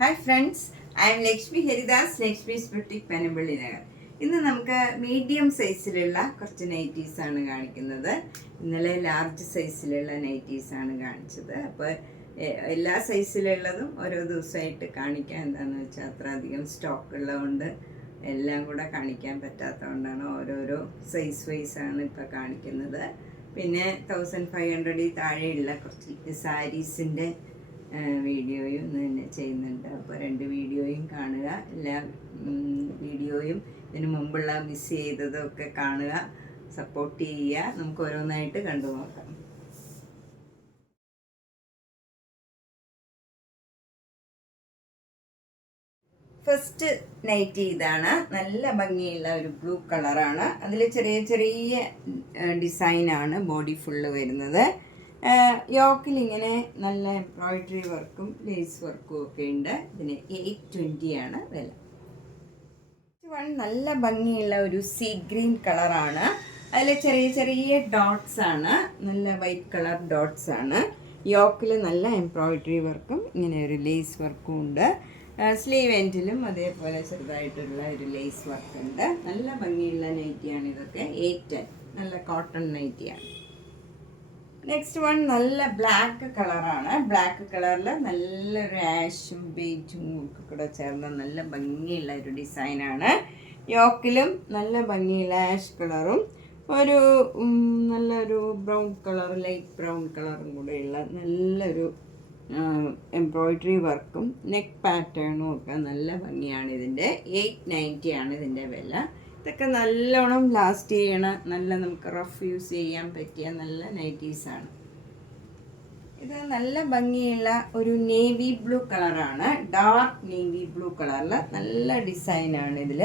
Hi friends, I M Lakshmi Haridas, Lakshmi's boutique Panampilly Nagar. ഇന്ന് നമുക്ക് medium സൈസിലുള്ള കുറച്ച് നൈറ്റീസാണ് കാണിക്കുന്നത്. ഇന്നലെ ലാർജ് സൈസിലുള്ള നൈറ്റീസാണ് കാണിച്ചത്. അപ്പോൾ എല്ലാ സൈസിലുള്ളതും ഓരോ ദിവസമായിട്ട് കാണിക്കാൻ, എന്താണെന്ന് വെച്ചാൽ അത്ര അധികം സ്റ്റോക്ക് ഉള്ളതുകൊണ്ട് എല്ലാം കൂടെ കാണിക്കാൻ പറ്റാത്തതുകൊണ്ടാണ് ഓരോരോ സൈസ് വൈസാണ് ഇപ്പോൾ കാണിക്കുന്നത്. പിന്നെ 1500 താഴെയുള്ള കുറച്ച് സാരീസിൻ്റെ വീഡിയോയും തന്നെ ചെയ്യുന്നുണ്ട്. അപ്പോൾ 2 വീഡിയോയും കാണുക. എല്ലാ വീഡിയോയും ഇതിന് മുമ്പുള്ള മിസ് ചെയ്തതൊക്കെ കാണുക, സപ്പോർട്ട് ചെയ്യുക. നമുക്ക് ഓരോന്നായിട്ട് കണ്ടു നോക്കാം. ഫസ്റ്റ് നൈറ്റി ഇതാണ്. നല്ല ഭംഗിയുള്ള ഒരു ബ്ലൂ കളറാണ്. അതിൽ ചെറിയ ചെറിയ ഡിസൈനാണ് ബോഡി ഫുള്ള് വരുന്നത്. യോക്കിൽ ഇങ്ങനെ നല്ല എംബ്രോയിഡറി വർക്കും ലേസ് വർക്കും ഒക്കെ ഉണ്ട്. ഇതിന് 820 ആണ് വില. നല്ല ഭംഗിയുള്ള ഒരു സീ ഗ്രീൻ കളറാണ്. അതിൽ ചെറിയ ചെറിയ ഡോട്ട്സ് ആണ്, നല്ല വൈറ്റ് കളർ ഡോട്ട്സ് ആണ്. യോക്കിൽ നല്ല എംബ്രോയിഡറി വർക്കും ഇങ്ങനെ ഒരു ലേസ് വർക്കും ഉണ്ട്. സ്ലീവ് എൻഡിലും അതേപോലെ ചെറുതായിട്ടുള്ള ഒരു ലേസ് വർക്ക് ഉണ്ട്. നല്ല ഭംഗിയുള്ള നൈറ്റിയാണ് ഇതൊക്കെ. 810 നല്ല കോട്ടൺ നൈറ്റിയാണ്. നെക്സ്റ്റ് വൺ നല്ല ബ്ലാക്ക് കളറാണ്. ബ്ലാക്ക് കളറിൽ നല്ലൊരു ആഷും ബേജും ഒക്കെ കൂടെ ചേർന്ന നല്ല ഭംഗിയുള്ള ഒരു ഡിസൈനാണ്. യോക്കിലും നല്ല ഭംഗിയുള്ള ആഷ് കളറും ഒരു നല്ലൊരു ബ്രൗൺ കളർ, ലൈറ്റ് ബ്രൗൺ കളറും കൂടെയുള്ള നല്ലൊരു എംബ്രോയിഡറി വർക്കും നെക്ക് പാറ്റേണും ഒക്കെ നല്ല ഭംഗിയാണ്. ഇതിൻ്റെ 890 ആണ് ഇതിൻ്റെ വില. ഇതൊക്കെ നല്ലോണം ലാസ്റ്റ് ചെയ്യണ, നല്ല നമുക്ക് റഫ് യൂസ് ചെയ്യാൻ പറ്റിയ നല്ല നൈറ്റീസാണ്. ഇത് നല്ല ഭംഗിയുള്ള ഒരു നേവി ബ്ലൂ കളറാണ്. ഡാർക്ക് നേവി ബ്ലൂ കളറിൽ നല്ല ഡിസൈനാണ്. ഇതിൽ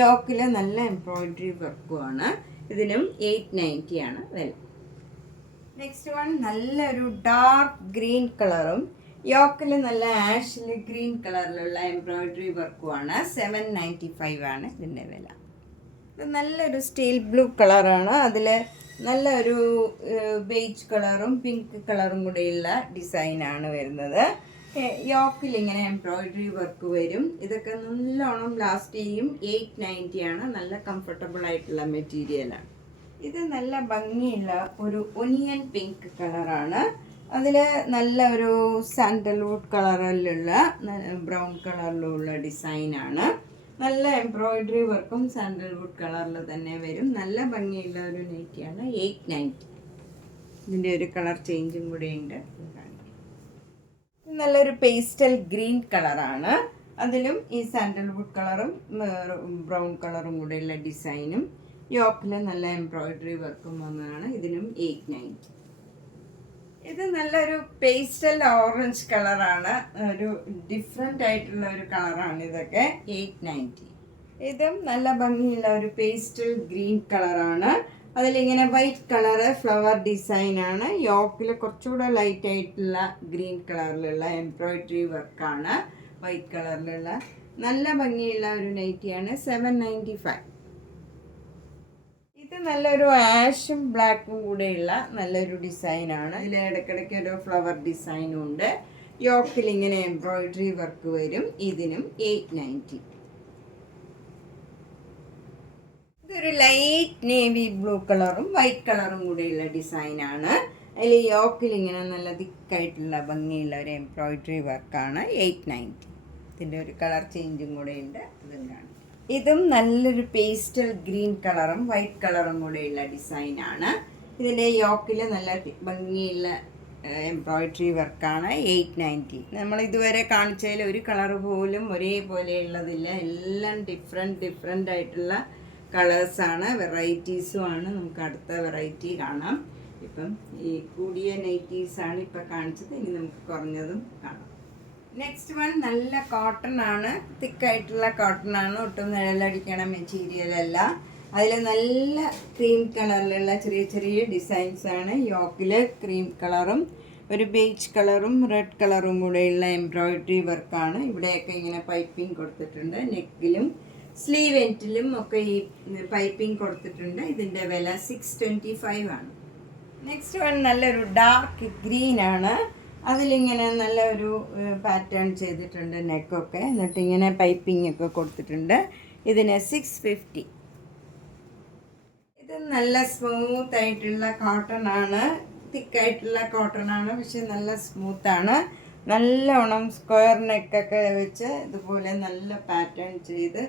യോക്കിൽ നല്ല എംബ്രോയിഡറി വർക്കുമാണ്. ഇതിനും 890 ആണ് വില. നെക്സ്റ്റ് വൺ നല്ലൊരു ഡാർക്ക് ഗ്രീൻ കളറും യോക്കിൽ നല്ല ആഷിൽ ഗ്രീൻ കളറിലുള്ള എംബ്രോയിഡറി വർക്കുമാണ്. 795 ആണ് ഇതിൻ്റെ വില. ഇത് നല്ലൊരു സ്റ്റീൽ ബ്ലൂ കളറാണ്. അതിൽ നല്ലൊരു ബേജ് കളറും പിങ്ക് കളറും കൂടെയുള്ള ഡിസൈനാണ് വരുന്നത്. യോക്കിൽ ഇങ്ങനെ എംബ്രോയിഡറി വർക്ക് വരും. ഇതൊക്കെ നല്ലോണം ലാസ്റ്റ് ചെയ്യും. 890 ആണ്. നല്ല കംഫർട്ടബിൾ ആയിട്ടുള്ള മെറ്റീരിയലാണ്. ഇത് നല്ല ഭംഗിയുള്ള ഒരു ഒനിയൻ പിങ്ക് കളറാണ്. അതിൽ നല്ല ഒരു സാൻഡൽവുഡ് കളറിലുള്ള ബ്രൗൺ കളറിലുള്ള ഡിസൈനാണ്. നല്ല എംബ്രോയിഡറി വർക്കും സാൻഡൽവുഡ് കളറിൽ തന്നെ വരും. നല്ല ഭംഗിയുള്ള ഒരു നൈറ്റിയാണ്. 890. ഇതിൻ്റെ ഒരു കളർ ചേഞ്ചും കൂടെ ഉണ്ട്. നല്ലൊരു പേസ്റ്റൽ ഗ്രീൻ കളറാണ്. അതിലും ഈ സാൻഡൽവുഡ് കളറും ബ്രൗൺ കളറും കൂടെയുള്ള ഡിസൈനും യോക്കിൽ നല്ല എംബ്രോയിഡറി വർക്കും വന്നതാണ്. ഇതിനും 890. ഇത് നല്ലൊരു പേസ്റ്റൽ ഓറഞ്ച് കളറാണ്. ഒരു ഡിഫറെൻ്റ് ആയിട്ടുള്ള ഒരു കളറാണ് ഇതൊക്കെ. 890. ഇതും നല്ല ഭംഗിയുള്ള ഒരു പേസ്റ്റൽ ഗ്രീൻ കളറാണ്. അതിലിങ്ങനെ വൈറ്റ് കളറ് ഫ്ലവർ ഡിസൈനാണ്. യോക്കിൽ കുറച്ചുകൂടെ ലൈറ്റ് ആയിട്ടുള്ള ഗ്രീൻ കളറിലുള്ള എംബ്രോയിഡറി വർക്കാണ്. വൈറ്റ് കളറിലുള്ള നല്ല ഭംഗിയുള്ള ഒരു നൈറ്റിയാണ്. 795. ഇത് നല്ലൊരു ആഷും ബ്ലാക്കും കൂടെയുള്ള നല്ലൊരു ഡിസൈനാണ്. ഇതിൽ ഇടയ്ക്കിടയ്ക്ക് ഒരു ഫ്ലവർ ഡിസൈനും ഉണ്ട്. യോക്കിൽ ഇങ്ങനെ എംബ്രോയിഡറി വർക്ക് വരും. ഇതിനും 890. ഇതൊരു ലൈറ്റ് നേവി ബ്ലൂ കളറും വൈറ്റ് കളറും കൂടെയുള്ള ഡിസൈനാണ്. അതിൽ യോക്കിൽ ഇങ്ങനെ നല്ല തിക്കായിട്ടുള്ള ഭംഗിയുള്ള ഒരു എംബ്രോയിഡറി വർക്കാണ്. 890. ഇതിൻ്റെ ഒരു കളർ ചേഞ്ചും കൂടെ ഉണ്ട്. അതും കാണും. ഇതും നല്ലൊരു പേസ്റ്റൽ ഗ്രീൻ കളറും വൈറ്റ് കളറും കൂടെയുള്ള ഡിസൈനാണ്. ഇതിൻ്റെ യോക്കിൽ നല്ല ഭംഗിയുള്ള എംബ്രോയിഡറി വർക്കാണ്. 890. നമ്മൾ ഇതുവരെ കാണിച്ചതിൽ ഒരു കളർ പോലും ഒരേപോലെയുള്ളതില്ല. എല്ലാം ഡിഫറെൻ്റ് ആയിട്ടുള്ള കളേഴ്സാണ്, വെറൈറ്റീസുമാണ്. നമുക്ക് അടുത്ത വെറൈറ്റി കാണാം. ഇപ്പം ഈ കൂടിയ നൈറ്റീസാണ് ഇപ്പം കാണിച്ചത്. ഇനി നമുക്ക് കുറഞ്ഞതും കാണാം. നെക്സ്റ്റ് വൺ നല്ല കോട്ടൺ ആണ്. തിക്കായിട്ടുള്ള കോട്ടൺ ആണ്. ഒട്ടും നിഴലടിക്കണ മെറ്റീരിയൽ അല്ല. അതിൽ നല്ല ക്രീം കളറിലുള്ള ചെറിയ ചെറിയ ഡിസൈൻസ് ആണ്. യോക്കിൽ ക്രീം കളറും ഒരു ബേജ് കളറും റെഡ് കളറും കൂടെയുള്ള എംബ്രോയിഡറി വർക്കാണ്. ഇവിടെയൊക്കെ ഇങ്ങനെ പൈപ്പിംഗ് കൊടുത്തിട്ടുണ്ട്. നെക്കിലും സ്ലീവ് എൻഡിലും ഒക്കെ ഈ പൈപ്പിംഗ് കൊടുത്തിട്ടുണ്ട്. ഇതിൻ്റെ വില 625 ആണ്. നെക്സ്റ്റ് വൺ നല്ലൊരു ഡാർക്ക് ഗ്രീൻ ആണ്. അതിലിങ്ങനെ നല്ല ഒരു പാറ്റേൺ ചെയ്തിട്ടുണ്ട് നെക്കൊക്കെ. എന്നിട്ട് ഇങ്ങനെ പൈപ്പിംഗ് ഒക്കെ കൊടുത്തിട്ടുണ്ട്. ഇതിന് 650. ഇത് നല്ല സ്മൂത്ത് ആയിട്ടുള്ള കോട്ടൺ ആണ്, തിക്കായിട്ടുള്ള കോട്ടൺ ആണ്, പക്ഷെ നല്ല സ്മൂത്താണ്. നല്ലോണം സ്ക്വയർ നെക്കൊക്കെ വെച്ച് ഇതുപോലെ നല്ല പാറ്റേൺ ചെയ്ത്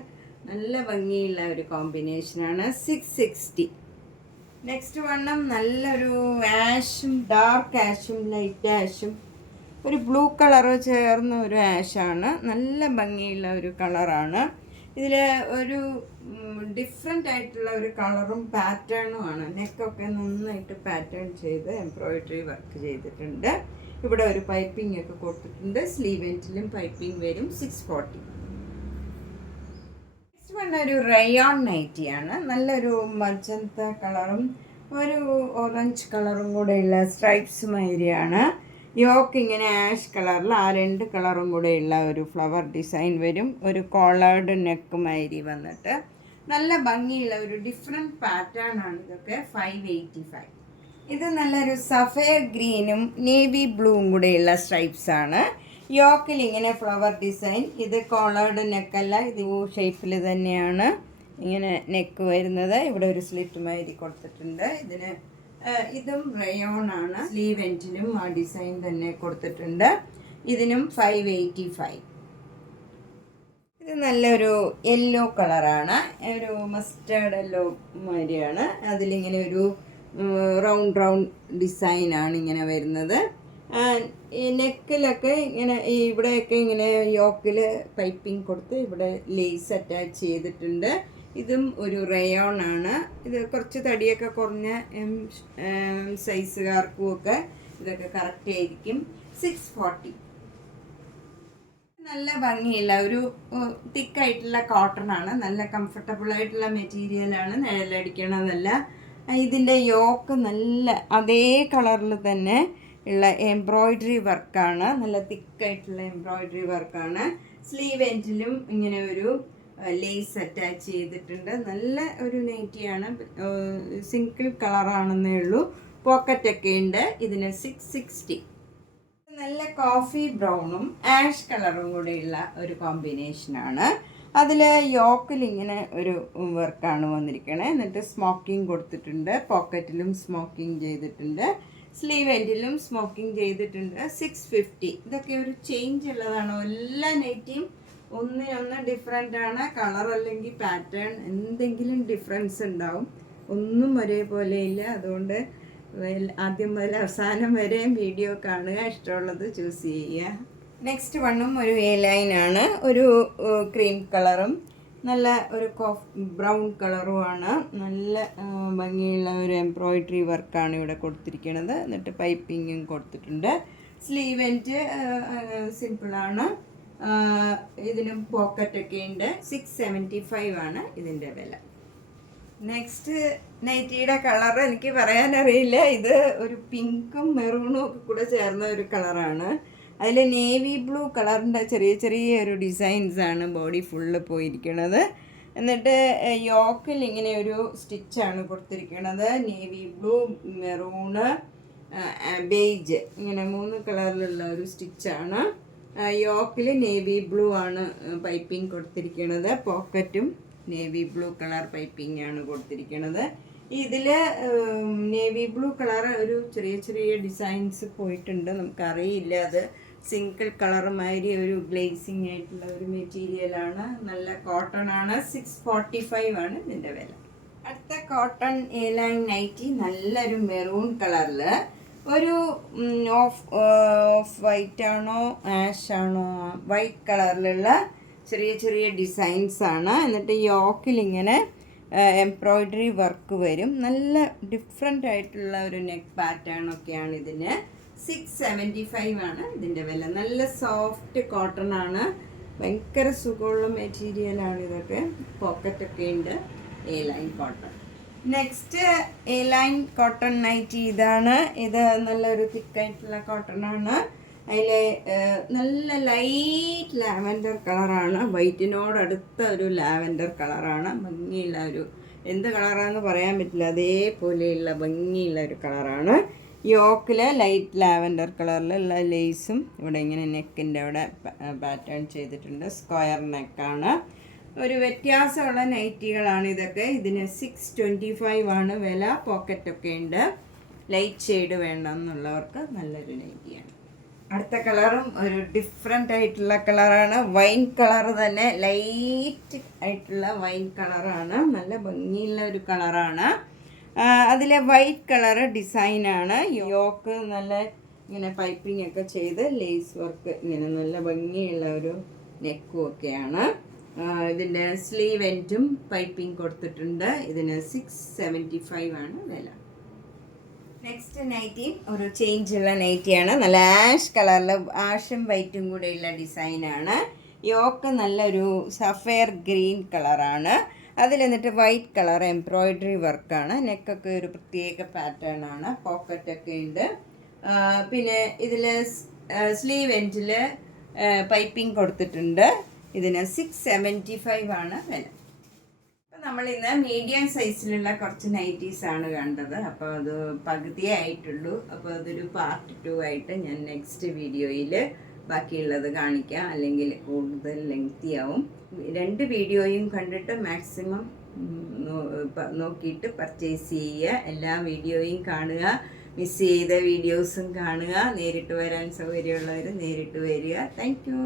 നല്ല ഭംഗിയുള്ള ഒരു കോമ്പിനേഷനാണ്. 660. നെക്സ്റ്റ് വണ്ണം നല്ലൊരു ആഷും ഡാർക്ക് ആഷും ലൈറ്റ് ആഷും ഒരു ബ്ലൂ കളറ് ചേർന്ന ഒരു ആഷാണ്. നല്ല ഭംഗിയുള്ള ഒരു കളറാണ്. ഇതിൽ ഒരു ഡിഫറെൻ്റ് ആയിട്ടുള്ള ഒരു കളറും പാറ്റേണും ആണ്. നെക്കൊക്കെ നന്നായിട്ട് പാറ്റേൺ ചെയ്ത് എംബ്രോയിഡറി വർക്ക് ചെയ്തിട്ടുണ്ട്. ഇവിടെ ഒരു പൈപ്പിംഗ് ഒക്കെ കൊടുത്തിട്ടുണ്ട്. സ്ലീവ് എൻഡിലും പൈപ്പിംഗ് വരും. 640. നെക്സ്റ്റ് വന്ന ഒരു റയോൺ നൈറ്റിയാണ്. നല്ലൊരു മജന്ത കളറും ഒരു ഓറഞ്ച് കളറും കൂടെയുള്ള സ്ട്രൈപ്സ് മാതിരിയാണ്. യോക്ക് ഇങ്ങനെ ആഷ് കളറിൽ ആ 2 കളറും കൂടെയുള്ള ഒരു ഫ്ലവർ ഡിസൈൻ വരും. ഒരു കോളേർഡ് നെക്ക് മാതിരി വന്നിട്ട് നല്ല ഭംഗിയുള്ള ഒരു ഡിഫറെൻറ്റ് പാറ്റേൺ ആണ് ഇതൊക്കെ. 585. ഇത് നല്ലൊരു സഫയർ ഗ്രീനും നേവി ബ്ലൂവും കൂടെയുള്ള സ്ട്രൈപ്സ് ആണ്. യോക്കിൽ ഇങ്ങനെ ഫ്ലവർ ഡിസൈൻ. ഇത് കോളേർഡ് നെക്കല്ല, ഇത് ഷേപ്പിൽ തന്നെയാണ് ഇങ്ങനെ നെക്ക് വരുന്നത്. ഇവിടെ ഒരു സ്ലിറ്റ് മാതിരി കൊടുത്തിട്ടുണ്ട്. ഇതും റയോൺ ആണ്. സ്ലീവ് എൻഡിലും ആ ഡിസൈൻ തന്നെ കൊടുത്തിട്ടുണ്ട്. ഇതിനും 585. ഇത് നല്ലൊരു യെല്ലോ കളറാണ്, ഒരു മസ്റ്റേർഡ് യെല്ലോ മാതിരിയാണ്. അതിലിങ്ങനെ ഒരു റൗണ്ട് ഡിസൈനാണ് ഇങ്ങനെ വരുന്നത്. ഈ നെക്കിലൊക്കെ ഇങ്ങനെ ഇവിടെയൊക്കെ ഇങ്ങനെ യോക്കിൽ പൈപ്പിംഗ് കൊടുത്ത് ഇവിടെ ലേസ് അറ്റാച്ച് ചെയ്തിട്ടുണ്ട്. ഇതും ഒരു റയോൺ ആണ്. ഇത് കുറച്ച് തടിയൊക്കെ കുറഞ്ഞ സൈസുകാർക്കും ഒക്കെ ഇതൊക്കെ കറക്റ്റ് ആയിരിക്കും. 640. നല്ല ഭംഗിയില്ല ഒരു തിക്കായിട്ടുള്ള കോട്ടൺ ആണ്. നല്ല കംഫർട്ടബിൾ ആയിട്ടുള്ള മെറ്റീരിയലാണ്, നിഴലടിക്കണതല്ല. ഇതിൻ്റെ യോക്ക് നല്ല അതേ കളറിൽ തന്നെ ഉള്ള എംബ്രോയിഡറി വർക്കാണ്. നല്ല തിക്കായിട്ടുള്ള എംബ്രോയിഡറി വർക്കാണ്. സ്ലീവ് എൻഡിലും ഇങ്ങനെ ഒരു ലേസ് അറ്റാച്ച് ചെയ്തിട്ടുണ്ട്. നല്ല ഒരു നൈറ്റിയാണ്. സിംഗിൾ കളറാണെന്നേ ഉള്ളൂ. പോക്കറ്റൊക്കെ ഉണ്ട്. ഇതിന് 660. നല്ല കോഫി ബ്രൗണും ആഷ് കളറും കൂടെയുള്ള ഒരു കോമ്പിനേഷനാണ്. അതിൽ യോക്കിൽ ഇങ്ങനെ ഒരു വർക്കാണ് വന്നിരിക്കണേ. എന്നിട്ട് സ്മോക്കിംഗ് കൊടുത്തിട്ടുണ്ട്. പോക്കറ്റിലും സ്മോക്കിംഗ് ചെയ്തിട്ടുണ്ട്. സ്ലീവ് എൻഡിലും സ്മോക്കിംഗ് ചെയ്തിട്ടുണ്ട്. 650. ഇതൊക്കെ ഒരു ചേഞ്ച് ഉള്ളതാണ്. എല്ലാ നൈറ്റിയും ഒന്നിനൊന്ന് ഡിഫറെൻ്റ് ആണ്. കളർ അല്ലെങ്കിൽ പാറ്റേൺ എന്തെങ്കിലും ഡിഫറൻസ് ഉണ്ടാവും. ഒന്നും ഒരേപോലെ ഇല്ല. അതുകൊണ്ട് ആദ്യം മുതൽ അവസാനം വരെയും വീഡിയോ കാണുക, ഇഷ്ടമുള്ളത് ചൂസ് ചെയ്യുക. നെക്സ്റ്റ് വണ്ണും ഒരു എ ലൈനാണ്. ഒരു ക്രീം കളറും നല്ല ഒരു ബ്രൗൺ കളറുമാണ്. നല്ല ഭംഗിയുള്ള ഒരു എംബ്രോയിഡറി വർക്കാണ് ഇവിടെ കൊടുത്തിരിക്കുന്നത്. എന്നിട്ട് പൈപ്പിങ്ങും കൊടുത്തിട്ടുണ്ട്. സ്ലീവ് എൻഡ് സിമ്പിളാണ്. ഇതിനും പോക്കറ്റൊക്കെ ഉണ്ട്. 675 ആണ് ഇതിൻ്റെ വില. നെക്സ്റ്റ് നൈറ്റിയുടെ കളർ എനിക്ക് പറയാനറിയില്ല. ഇത് ഒരു പിങ്കും മെറൂണും ഒക്കെ കൂടെ ചേർന്ന ഒരു കളറാണ്. അതിൽ നേവി ബ്ലൂ കളറിൻ്റെ ചെറിയ ഒരു ഡിസൈൻസാണ് ബോഡി ഫുള്ള് പോയിരിക്കുന്നത്. എന്നിട്ട് യോക്കിൽ ഇങ്ങനെ ഒരു സ്റ്റിച്ചാണ് കൊടുത്തിരിക്കുന്നത്. നേവി ബ്ലൂ, മെറൂണ്, ബേജ്, ഇങ്ങനെ 3 കളറിലുള്ള ഒരു സ്റ്റിച്ചാണ്. യോക്കിൽ നേവി ബ്ലൂ ആണ് പൈപ്പിംഗ് കൊടുത്തിരിക്കുന്നത്. പോക്കറ്റും നേവി ബ്ലൂ കളർ പൈപ്പിംഗ് ആണ് കൊടുത്തിരിക്കുന്നത്. ഇതിൽ നേവി ബ്ലൂ കളർ ഒരു ചെറിയ ഡിസൈൻസ് പോയിട്ടുണ്ട്. നമുക്കറിയില്ല, അത് സിംഗിൾ കളർ മാതിരി ഒരു ഗ്ലേസിങ് ആയിട്ടുള്ള ഒരു മെറ്റീരിയലാണ്. നല്ല കോട്ടൺ ആണ്. 645 ആണ് ഇതിൻ്റെ വില. അടുത്ത കോട്ടൺ എ ലൈൻ നൈറ്റി നല്ലൊരു മെറൂൺ കളറിൽ ഒരു ഓഫ് വൈറ്റ് ആണോ ആഷ് ആണോ വൈറ്റ് കളറിലുള്ള ചെറിയ ഡിസൈൻസ് ആണ്. എന്നിട്ട് യോക്കിൽ ഇങ്ങനെ എംബ്രോയിഡറി വർക്ക് വരും. നല്ല ഡിഫറെൻ്റ് ആയിട്ടുള്ള ഒരു നെക്ക് പാറ്റേൺ ഒക്കെയാണ് ഇതിന്. 675 ആണ് ഇതിൻ്റെ വില. നല്ല സോഫ്റ്റ് കോട്ടൺ ആണ്. ഭയങ്കര സുഖമുള്ള മെറ്റീരിയലാണ് ഇതൊക്കെ. പോക്കറ്റൊക്കെ ഉണ്ട്. A line cotton. Next A line cotton nightie ഇതാണ്. ഇത് നല്ലൊരു തിക്കായിട്ടുള്ള കോട്ടൺ ആണ്. അതിൽ നല്ല ലൈറ്റ് ലാവൻഡർ കളറാണ്. വൈറ്റിനോടടുത്ത ഒരു ലാവൻഡർ കളറാണ്. ഭംഗിയുള്ള ഒരു എന്ത് കളറാണെന്ന് പറയാൻ പറ്റില്ല, അതേപോലെയുള്ള ഭംഗിയുള്ള ഒരു കളറാണ്. യോക്കിൽ ലൈറ്റ് ലാവൻഡർ കളറിലുള്ള ലേസും ഇവിടെ ഇങ്ങനെ നെക്കിൻ്റെ അവിടെ പാറ്റേൺ ചെയ്തിട്ടുണ്ട്. സ്ക്വയർ നെക്കാണ്. ഒരു വ്യത്യാസമുള്ള നൈറ്റികളാണ് ഇതൊക്കെ. ഇതിന് 625 ആണ് വില. പോക്കറ്റൊക്കെ ഉണ്ട്. ലൈറ്റ് ഷെയ്ഡ് വേണമെന്നുള്ളവർക്ക് നല്ലൊരു നൈറ്റിയാണ്. അടുത്ത കളറും ഒരു ഡിഫറെൻ്റ് ആയിട്ടുള്ള കളറാണ്. വൈൻ കളർ തന്നെ, ലൈറ്റ് ആയിട്ടുള്ള വൈൻ കളറാണ്. നല്ല ഭംഗിയുള്ള ഒരു കളറാണ്. അതിലെ വൈറ്റ് കളറ് ഡിസൈനാണ്. യോക്ക് നല്ല ഇങ്ങനെ പൈപ്പിംഗ് ഒക്കെ ചെയ്ത് ലേസ് വർക്ക് ഇങ്ങനെ നല്ല ഭംഗിയുള്ള ഒരു നെക്കും ഒക്കെയാണ്. ഇതിൻ്റെ സ്ലീവ് എൻഡും പൈപ്പിംഗ് കൊടുത്തിട്ടുണ്ട്. ഇതിന് 675 ആണ് വില. നെക്സ്റ്റ് നൈറ്റി ഒരു ചേഞ്ചുള്ള നൈറ്റിയാണ്. നല്ല ആഷ് കളറിൽ ആഷും വൈറ്റും കൂടെയുള്ള ഡിസൈനാണ്. യോക്ക് നല്ലൊരു സഫയർ ഗ്രീൻ കളറാണ്. അതിൽ എന്നിട്ട് വൈറ്റ് കളർ എംബ്രോയിഡറി വർക്കാണ്. നെക്കൊക്കെ ഒരു പ്രത്യേക പാറ്റേൺ ആണ്. പോക്കറ്റൊക്കെ ഉണ്ട്. പിന്നെ ഇതിൽ സ്ലീവ് എൻഡിൽ പൈപ്പിംഗ് കൊടുത്തിട്ടുണ്ട്. ഇതിന് 675 ആണ് വില. അപ്പം നമ്മളിന്ന് മീഡിയം സൈസിലുള്ള കുറച്ച് നൈറ്റീസാണ് കണ്ടത്. അപ്പോൾ അത് പകുതിയേ ആയിട്ടുള്ളൂ. അപ്പോൾ അതൊരു പാർട്ട് 2 ആയിട്ട് ഞാൻ നെക്സ്റ്റ് വീഡിയോയിൽ ബാക്കിയുള്ളത് കാണിക്കാം. അല്ലെങ്കിൽ കൂടുതൽ ലെങ്തി ആവും. 2 വീഡിയോയും കണ്ടിട്ട് മാക്സിമം നോക്കിയിട്ട് പർച്ചേസ് ചെയ്യുക. എല്ലാ വീഡിയോയും കാണുക. മിസ് ചെയ്ത വീഡിയോസും കാണുക. നേരിട്ട് വരാൻ സൗകര്യമുള്ളവർ നേരിട്ട് വരിക. Thank you.